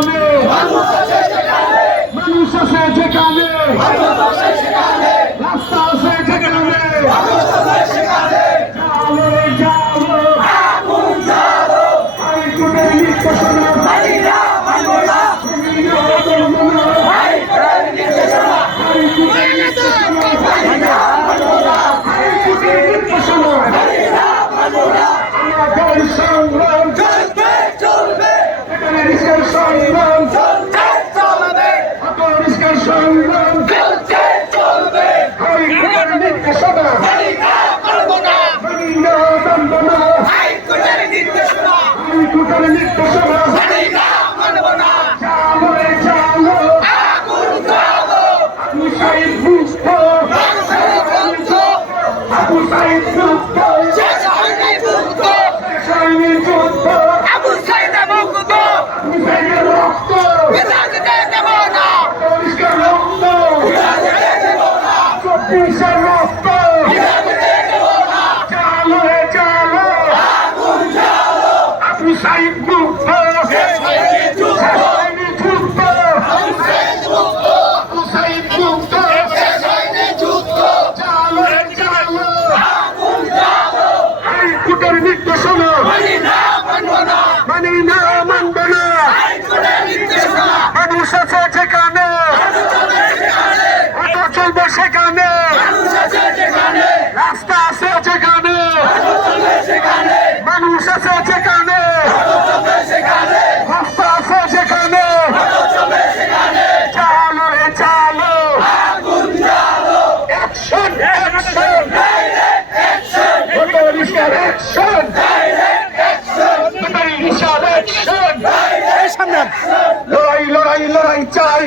যেখানে মানুষ আছে যেখানে রাস্তা আছে যেখানে হাইকোর্টের নির্দেশনা আমাদের সংগ্রাম চলবে এখানে রিস্কের সংগ্রাম চলবে রিস্কের সংগ্রাম চলবে হাইকোর্টের নির্দেশনা হাইকোর্টের নির্দেশনা আবু সাইদ মুক্ত আবু সাইদ মুক্ত আবু সাইদ মুক্ত আবু সাইদের রক্ত বিরাজতে দেব না রিস্কের রক্ত চব্বিশের রক্ত চালো আবু সাইদ মুক্ত শেষ হয়নি যুদ্ধ আবু সাইদ মুক্ত চালো হাইকোর্টের নির্দেশনা মানি না মানব না মানুষ আছে যেখানে অটো চলবে সেখানে রাস্তা আছে যেখানে মানুষ আছে যেখানে রাস্তা আছে যেখানে চালো অ্যাকশন রিস্কের অ্যাকশন লড়াই চাই